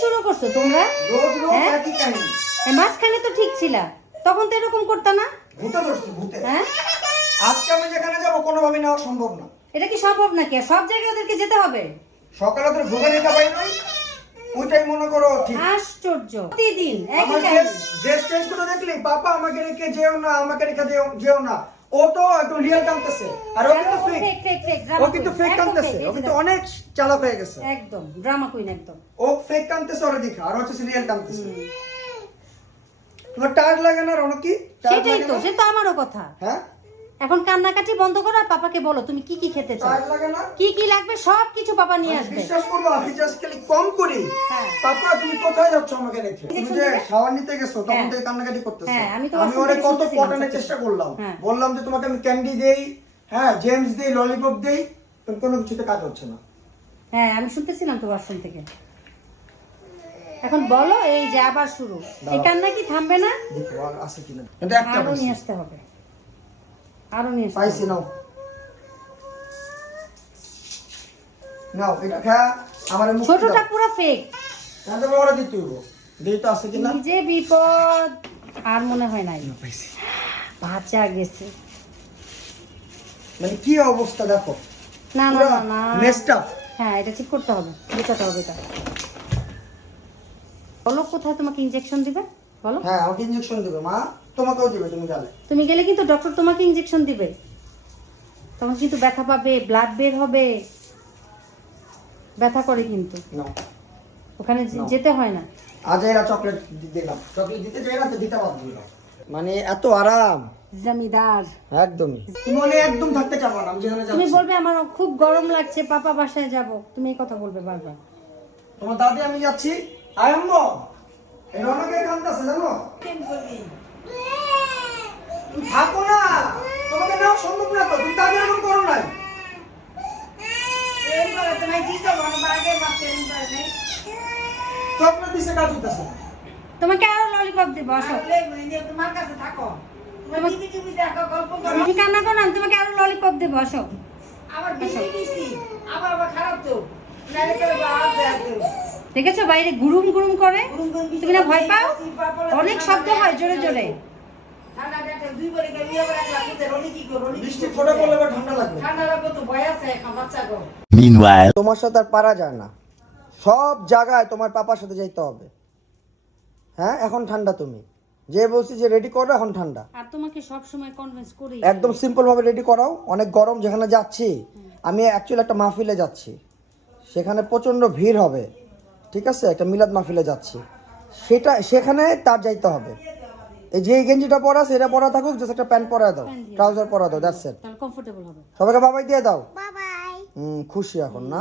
শুরু করছ তোমরা? হ্যাঁ? এই মাঝখানে তো ঠিক ছিলা। তখন তো এরকম করতা না? হ্যাঁ? আজকে আমি যেখানে যাব কোনোভাবে নেওয়া সম্ভব না। এটা কি সম্ভব নাকি? সব জায়গায় ওদেরকে যেতে হবে? সকালে ঘুমে নিতে পারি নাই। ওইটাই মনে করো ঠিক। আশ্চর্য। প্রতিদিন ড্রেস চেঞ্জ করে দেখলি? পাপা আমাকে রেখে যেও না আমাকে রেখে যেও না। ও তো একদম রিয়েল কাঁদতেছে। আর ও কিন্তু ফেক ও কিন্তু ফেক কাঁদতেছে। ও কিন্তু অনেক চালাক হয়ে গেছে। একদম ড্রামা কুইন একদম। ও ফেক কাঁদতেছে ওরা দেখা আর হচ্ছে রিয়েল কাঁদতেছে। তোমার টায়ার লাগে না রনকি সেটাই তো সে তো আমারও কথা। হ্যাঁ? এখন কান্নাকাটি বন্ধ করো আর পাপাকে বলো তুমি কি কি খেতে চাও? টায়ার লাগে না? কি কি লাগবে? সব কিছু পাপা নিয়ে আসবে। বিশ্বাস করব আমি জাস্ট খালি কম করি। হ্যাঁ। পাপা তুমি কোথায় যাচ্ছ আমাকে রেখে? তুমি যে শাওয়ার নিতে গেছো তখন হ্যাঁ। থেকে কান্নাকাটি করতেছো। হ্যাঁ, আমি তো আমি ওরে কত পটানোর চেষ্টা করলাম। বললাম যে তোমাকে আমি ক্যান্ডি দেই হ্যাঁ জেমস দেই ললিপপ দেই কিন্তু কোনো কিছুতে কাজ হচ্ছে না। হ্যাঁ আমি শুনতেছিলাম তো ওয়াশরুম থেকে। এখন বলো এই যে আবার শুরু। এই কান্না কি থামবে না? দেখো আর আছে কিনা। কিন্তু একটা আরও নিয়ে আসতে হবে। আরও নিয়ে পাইছি। নাও নাও এটা খা আমার মুখ ছোটটা পুরো ফেক তাহলে ওরা দিতে হইব। আছে কিনা? নিজে বিপদ আর মনে হয় নাই। পাইছি। বাঁচা গেছে। মানে কি অবস্থা দেখো। না না না না। মেসড আপ হ্যাঁ এটা ঠিক করতে হবে। বোঝাতে হবে এটা। বলো কোথায় তোমাকে ইনজেকশন দিবে? বলো। হ্যাঁ আমাকে ইনজেকশন দেবে মা। তোমাকেও দিবে তুমি জানে। তুমি গেলে কিন্তু ডক্টর তোমাকে ইনজেকশন দিবে। তখন কিন্তু ব্যথা পাবে ব্লাড বের হবে। ব্যথা করে কিন্তু। ওখানে যেতে হয় না। আজ এরা চকলেট দিলাম। চকলেট দিতে চাই না তো দিতে বাধ্য হলাম মানে এত আরাম। জমিদার। একদমই। তুমি মনে একদম থাকতে চাবো না আমি যেখানে তুমি বলবে আমার খুব গরম লাগছে পাপা বাসায় যাব। তুমি এই কথা বলবে বারবার। তোমার দাদি আমি যাচ্ছি। আই এম তুমি থাকো না তোমাকে নেওয়া সম্ভব না তুমি দাদি এরকম করো নাই। চকলেট দিছে কাজ হইতেছে তোমাকে আরও ললিপপ দেবো আসো। তোমার কাছে থাকো। তুমি কান্না করো না, তোমাকে আরও ললিপপ দেবো আসো। আবার বেশি দিছি আবার আবার খারাপ তো। তো দেখেছ বাইরে গুরুম গুরুম করে? তুমি না ভয় পাও? অনেক শব্দ হয় জোরে জোরে। তোমার সাথে আর পারা যায় না। সব জায়গায় তোমার পাপার সাথে যাইতে হবে। হ্যাঁ এখন ঠান্ডা তুমি। যে বলছি যে রেডি করো এখন ঠান্ডা। আর তোমাকে সব সময় কনভিন্স করি একদম সিম্পল ভাবে রেডি করাও। অনেক গরম যেখানে যাচ্ছি আমি অ্যাকচুয়ালি একটা মাহফিলে যাচ্ছি। সেখানে প্রচণ্ড ভিড় হবে। ঠিক আছে? একটা মিলাদ মাহফিলে যাচ্ছি। সেটা সেখানে তার যাইতে হবে। এই যে গেঞ্জিটা পরা সেটা পরা থাকুক জাস্ট একটা প্যান্ট পরা দাও। ট্রাউজার পরা দাও দ্যাটস ইট তাহলে কমফোর্টেবল হবে। সবাইকে বাবাই দিয়ে দাও। বাবাই হুম খুশি এখন না।